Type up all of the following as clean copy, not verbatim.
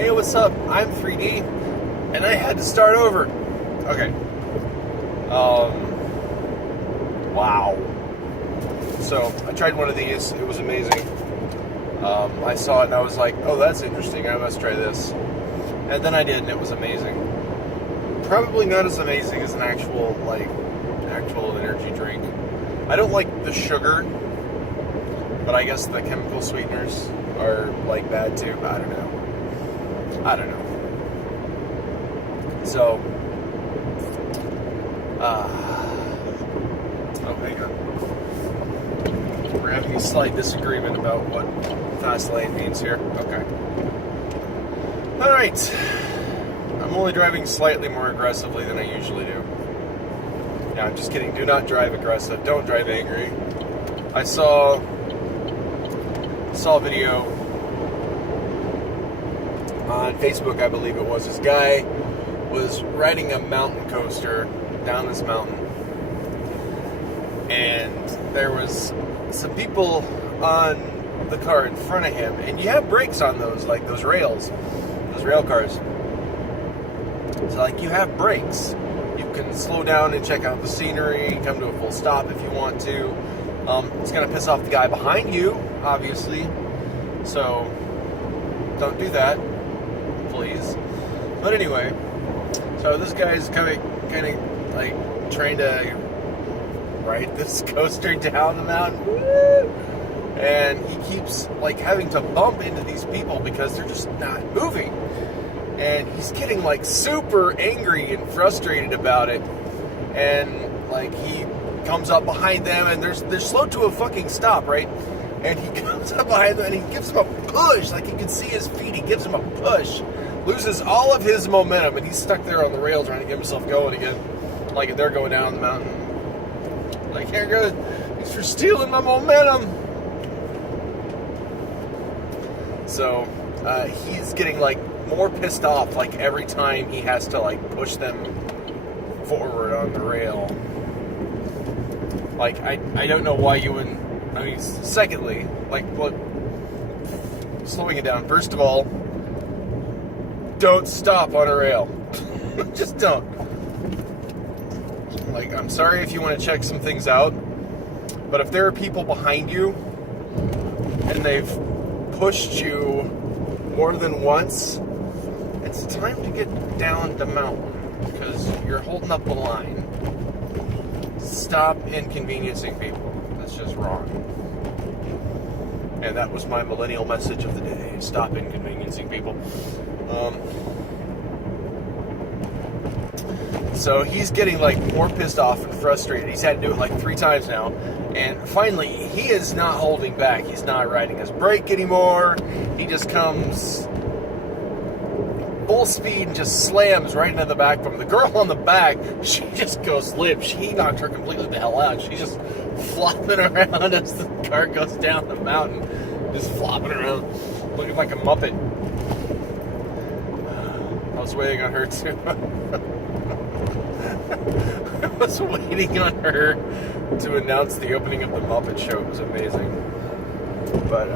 Hey, what's up? I'm 3D, and I had to start over. Okay. Wow. So, I tried one of these. It was amazing. I saw it and I was like, oh, that's interesting. I must try this. And then I did, and it was amazing. Probably not as amazing as an actual energy drink. I don't like the sugar, but I guess the chemical sweeteners are like bad too. I don't know. So, oh, hang on. We're having a slight disagreement about what fast lane means here. Okay. Alright. I'm only driving slightly more aggressively than I usually do. Yeah, I'm just kidding. Do not drive aggressive. Don't drive angry. I saw a video on Facebook, I believe it was. This guy was riding a mountain coaster down this mountain, and there was some people on the car in front of him, and you have brakes on those, like those rail cars. So like you have brakes. You can slow down and check out the scenery, come to a full stop if you want to. It's going to piss off the guy behind you, obviously. So don't do that, please. But anyway, so this guy's kind of like trying to ride this coaster down the mountain. Woo! And he keeps like having to bump into these people because they're just not moving. And he's getting like super angry and frustrated about it. And like he comes up behind them, and they're slow to a fucking stop, right? And he comes up behind them and he gives them a push. Like you can see his feet, he gives them a push. Loses all of his momentum, and he's stuck there on the rail trying to get himself going again. Like they're going down the mountain. Like, here goes, he's for stealing my momentum. So, he's getting like more pissed off like every time he has to like push them forward on the rail. Like, I don't know why you wouldn't. I mean, secondly, like, look, slowing it down. First of all, don't stop on a rail. Just don't. Like, I'm sorry if you want to check some things out, but if there are people behind you and they've pushed you more than once, it's time to get down the mountain because you're holding up the line. Stop inconveniencing people. That's just wrong. And that was my millennial message of the day. Stop inconveniencing people. So he's getting like more pissed off and frustrated. He's had to do it like 3 times now. And finally, he is not holding back. He's not riding his brake anymore. He just comes full speed and just slams right into the back from him. The girl on the back, she just goes limp. He knocked her completely the hell out. She's just flopping around as the car goes down the mountain. Just flopping around, looking like a Muppet. I was waiting on her too. I was waiting on her to announce the opening of the Muppet Show. It was amazing. But,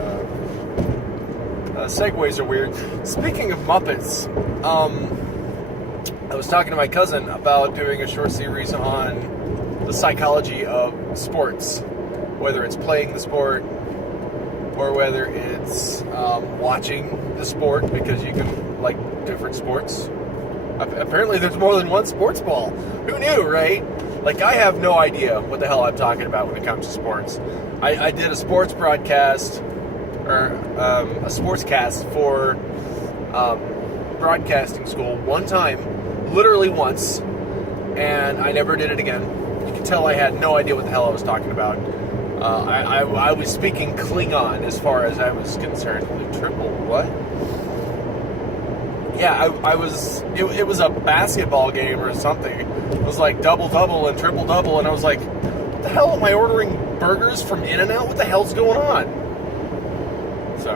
segues are weird. Speaking of Muppets, I was talking to my cousin about doing a short series on the psychology of sports. Whether it's playing the sport, or whether it's watching the sport, because you can like different sports. Apparently there's more than one sports ball. Who knew, right? Like, I have no idea what the hell I'm talking about when it comes to sports. I did a sports broadcast, or a sportscast for broadcasting school one time, literally once, and I never did it again. You can tell I had no idea what the hell I was talking about. I was speaking Klingon as far as I was concerned. Triple what? Yeah, I was, it was a basketball game or something. It was like double-double and triple-double, and I was like, what the hell, am I ordering burgers from In-N-Out? What the hell's going on? So,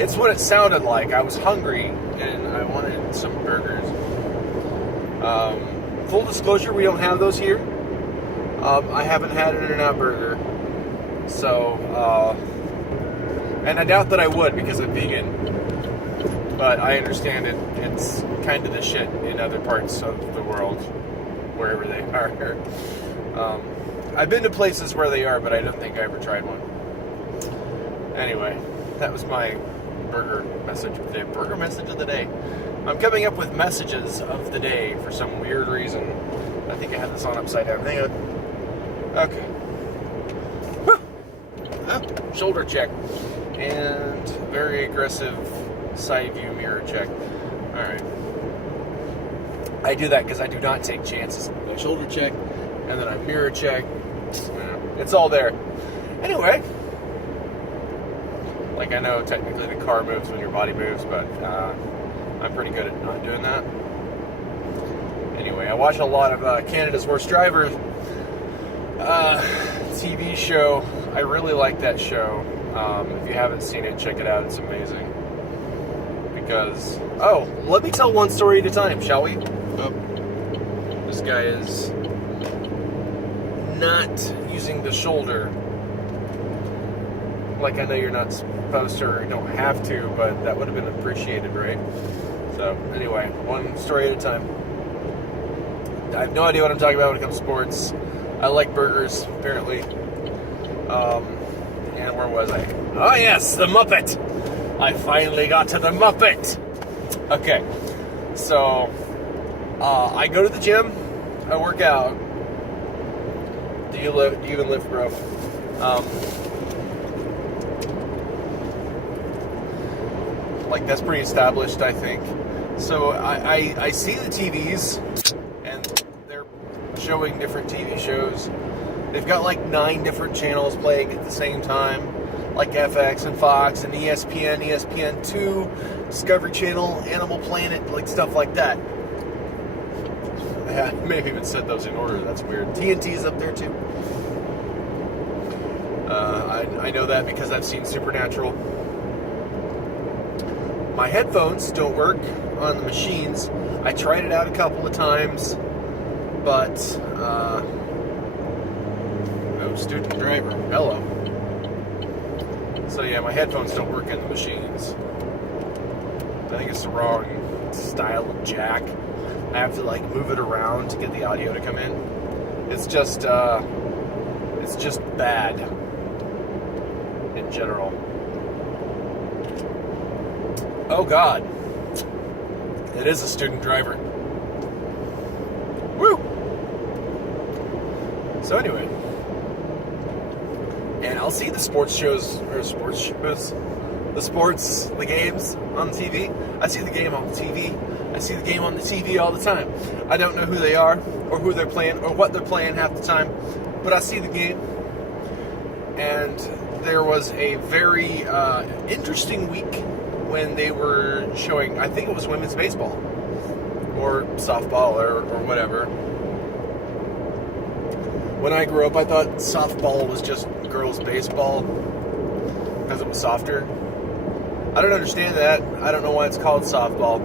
it's what it sounded like. I was hungry, and I wanted some burgers. Full disclosure, we don't have those here. I haven't had an In-N-Out burger. So, And I doubt that I would because I'm vegan. But I understand it's kind of the shit in other parts of the world, wherever they are. I've been to places where they are, but I don't think I ever tried one. Anyway, that was my burger message of the day. Burger message of the day. I'm coming up with messages of the day for some weird reason. I think I had this on upside down. Hang on. Okay. Shoulder check. And very aggressive side view mirror check. Alright. I do that because I do not take chances. I shoulder check, and then I mirror check. It's all there. Anyway. Like, I know technically the car moves when your body moves, but I'm pretty good at not doing that. Anyway, I watch a lot of Canada's Worst Driver TV show. I really like that show. If you haven't seen it, check it out. It's amazing. Because, let me tell one story at a time, shall we? This guy is not using the shoulder. Like, I know you're not supposed to or you don't have to, but that would have been appreciated, right? So, anyway, one story at a time. I have no idea what I'm talking about when it comes to sports. I like burgers, apparently. And where was I? Oh, yes, the Muppet! I finally got to the Muppet! Okay, so, I go to the gym, I work out. Do you even lift, bro? Like, that's pretty established, I think. So I see the TVs, and they're showing different TV shows. They've got like 9 different channels playing at the same time, like FX and Fox and ESPN, ESPN2, Discovery Channel, Animal Planet, like stuff like that. I may have even said those in order. That's weird. TNT's up there too. I know that because I've seen Supernatural. My headphones don't work on the machines. I tried it out a couple of times, but student driver, hello. So yeah, my headphones don't work in the machines. I think it's the wrong style of jack. I have to like move it around to get the audio to come in. It's just bad in general. Oh God, it is a student driver. Woo! So anyway, and I'll see the the games on the TV. I see the game on the TV. I see the game on the TV all the time. I don't know who they are, or who they're playing, or what they're playing half the time, but I see the game. And there was a very interesting week when they were showing, I think it was women's baseball, or softball, or whatever. When I grew up, I thought softball was just girls' baseball, because it was softer. I don't understand that. I don't know why it's called softball.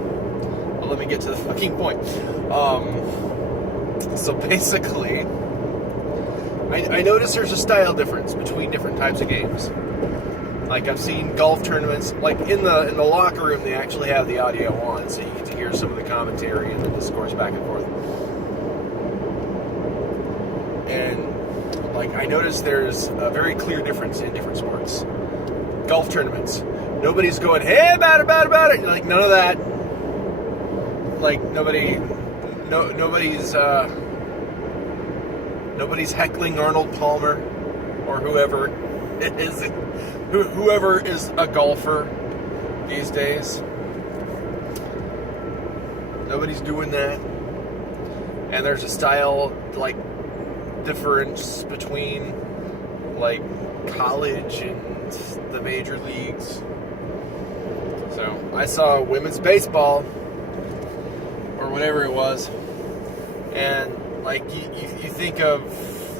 But let me get to the fucking point. So basically, I noticed there's a style difference between different types of games. Like, I've seen golf tournaments, like in the locker room, they actually have the audio on, so you get to hear some of the commentary and the discourse back and forth. And, like, I noticed there's a very clear difference in different sports. Golf tournaments. Nobody's going, hey, about it. Like, none of that. Like, nobody's heckling Arnold Palmer or whoever is a golfer these days. Nobody's doing that. And there's a style, like, difference between, like, college and the major leagues. So I saw women's baseball or whatever it was, and like you think of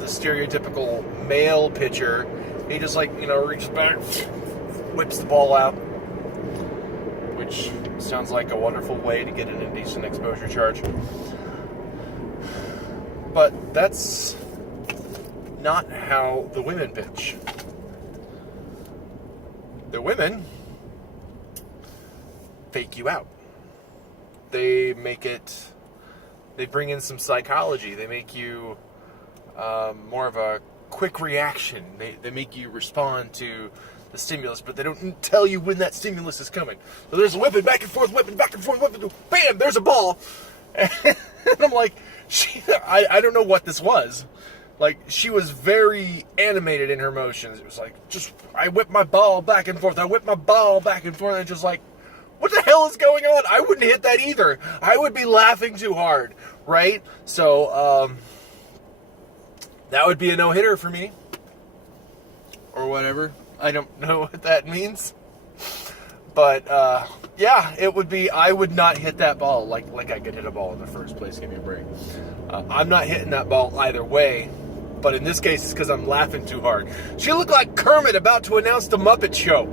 the stereotypical male pitcher, he just like, reaches back, whips the ball out, which sounds like a wonderful way to get an indecent exposure charge. But that's not how the women pitch. The women fake you out. They bring in some psychology. They make you more of a quick reaction. They make you respond to the stimulus, but they don't tell you when that stimulus is coming. So there's a whipping back and forth, whipping, bam, there's a ball. And I'm like, I don't know what this was. Like, she was very animated in her motions. It was like, I whip my ball back and forth, and just like, what the hell is going on? I wouldn't hit that either. I would be laughing too hard, right? So, that would be a no-hitter for me. Or whatever. I don't know what that means. But, yeah, it would be, I would not hit that ball like I could hit a ball in the first place. Give me a break. I'm not hitting that ball either way. But in this case, it's because I'm laughing too hard. She looked like Kermit about to announce the Muppet Show.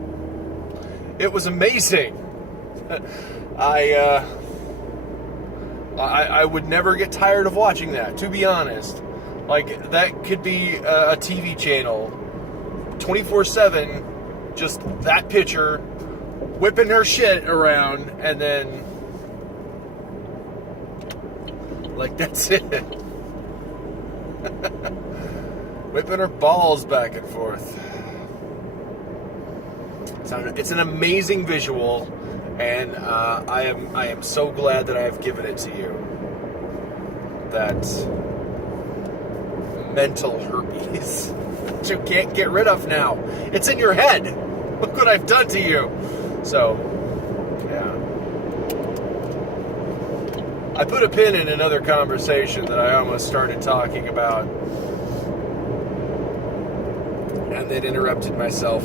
It was amazing. I would never get tired of watching that, to be honest. Like, that could be a TV channel, 24/7, just that picture, whipping her shit around, and then, like, that's it. Whipping her balls back and forth. It's an amazing visual, and I am so glad that I have given it to you. That mental herpes that you can't get rid of now. It's in your head. Look what I've done to you. So, yeah. I put a pin in another conversation that I almost started talking about, and then interrupted myself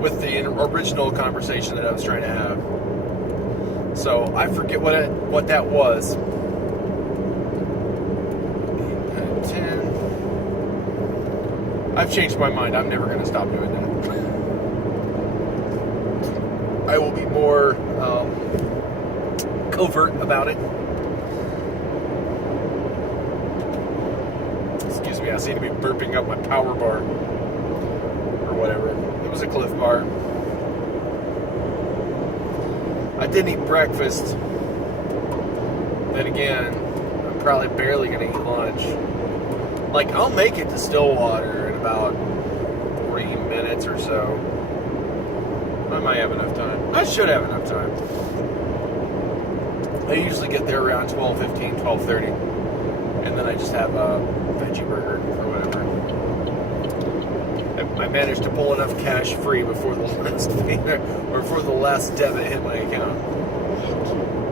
with the original conversation that I was trying to have. So I forget what that was. 10. I've changed my mind. I'm never going to stop doing that. I will be more covert about it. Excuse me, I seem to be burping up my power bar. Or whatever. It was a Cliff Bar. I didn't eat breakfast. Then again, I'm probably barely going to eat lunch. Like, I'll make it to Stillwater in about 40 minutes or so. I might have enough time. I should have enough time. I usually get there around 12:15, 12:30. And then I just have a veggie burger or whatever. I managed to pull enough cash free before the last payment, or before the last debit hit my account.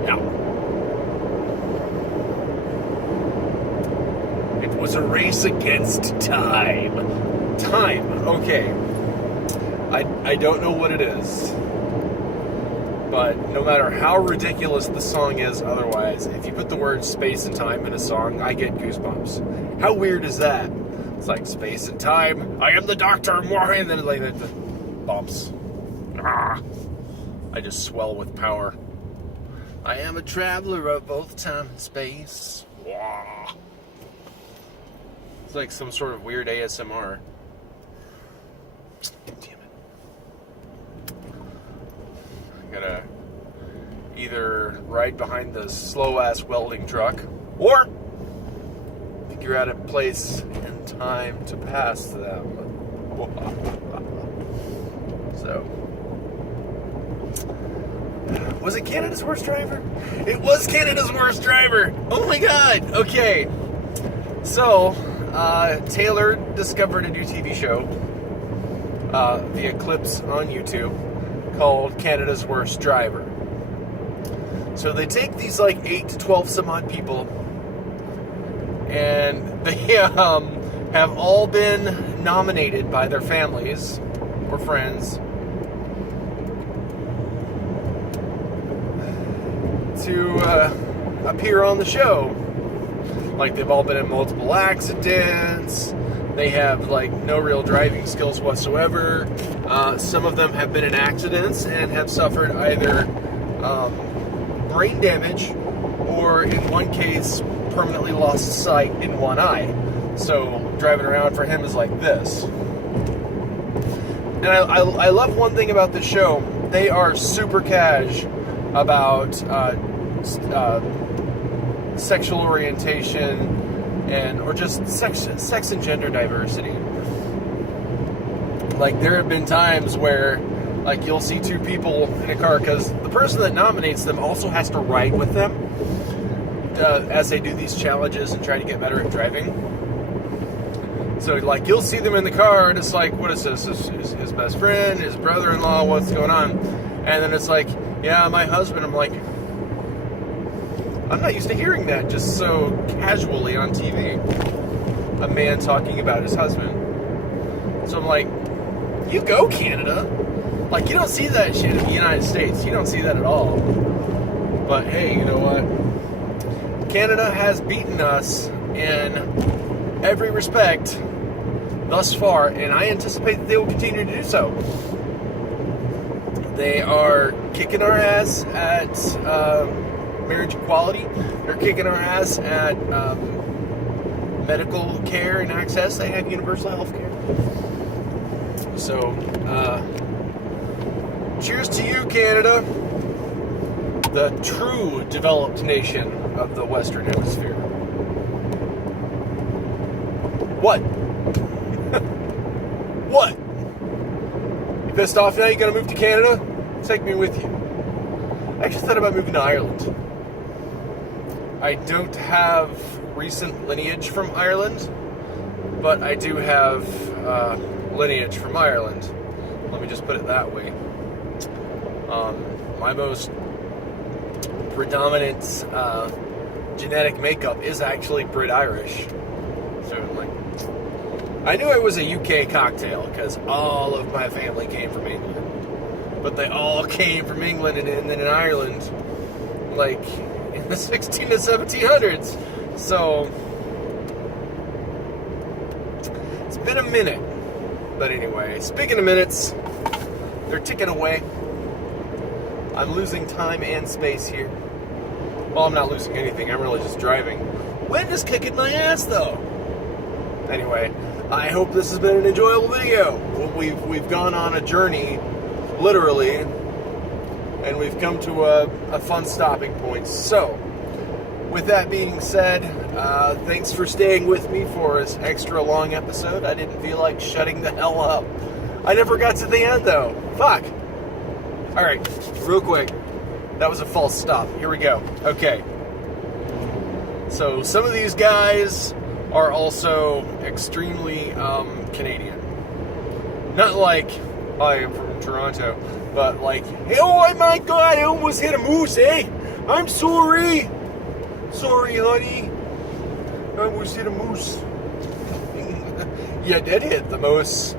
Yeah. It was a race against time. Time, okay. I don't know what it is. But no matter how ridiculous the song is otherwise, if you put the word space and time in a song, I get goosebumps. How weird is that? It's like space and time. I am the doctor, and then like the bumps. Ah, I just swell with power. I am a traveler of both time and space. Wah. It's like some sort of weird ASMR. Damn it. I gotta either ride behind the slow-ass welding truck, or figure out a place and time to pass them. So, was it Canada's Worst Driver? It was Canada's Worst Driver! Oh my god! Okay. So, Taylor discovered a new TV show via clips on YouTube called Canada's Worst Driver. So they take these like 8 to 12 some odd people, and they have all been nominated by their families or friends to appear on the show. Like, they've all been in multiple accidents. They have like no real driving skills whatsoever. Some of them have been in accidents and have suffered either brain damage, or in one case permanently lost sight in one eye. So driving around for him is like this. And I love one thing about the show. They are super cash about sexual orientation or just sex and gender diversity. Like, there have been times where, like, you'll see two people in a car, because the person that nominates them also has to ride with them as they do these challenges and try to get better at driving. So, like, you'll see them in the car, and it's like, what is this? His best friend, his brother-in-law, what's going on? And then it's like, yeah, my husband. I'm like, I'm not used to hearing that just so casually on TV. A man talking about his husband. So I'm like, you go, Canada. Like, you don't see that shit in the United States. You don't see that at all. But hey, you know what? Canada has beaten us in every respect thus far, and I anticipate that they will continue to do so. They are kicking our ass at marriage equality. They're kicking our ass at medical care and access. They have universal health care. So, cheers to you, Canada, the true developed nation of the Western Hemisphere. What? What? You pissed off now? You gonna move to Canada? Take me with you. I actually thought about moving to Ireland. I don't have recent lineage from Ireland, but I do have lineage from Ireland. Let me just put it that way. My most predominant genetic makeup is actually Brit-Irish. So, like, I knew it was a UK cocktail because all of my family came from England. But they all came from England and then in Ireland, like, in the 16 to 1700s. So, it's been a minute. But anyway, speaking of minutes, they're ticking away. I'm losing time and space here. Well, I'm not losing anything. I'm really just driving. Wind is kicking my ass, though. Anyway, I hope this has been an enjoyable video. We've gone on a journey, literally, and we've come to a fun stopping point. So, with that being said, thanks for staying with me for this extra long episode. I didn't feel like shutting the hell up. I never got to the end, though. Fuck. Alright, real quick. That was a false stop. Here we go. Okay. So, some of these guys are also extremely Canadian. Not like I am from Toronto, but like, oh my god, I almost hit a moose, eh? I'm sorry. Sorry, honey. I almost hit a moose. Yeah, I did hit the moose.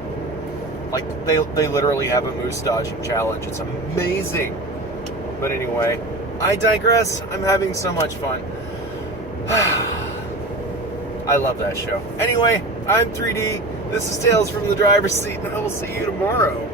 Like, they literally have a moose dodging challenge. It's amazing. But anyway, I digress. I'm having so much fun. I love that show. Anyway, I'm 3D. This is Tales from the Driver's Seat, and I will see you tomorrow.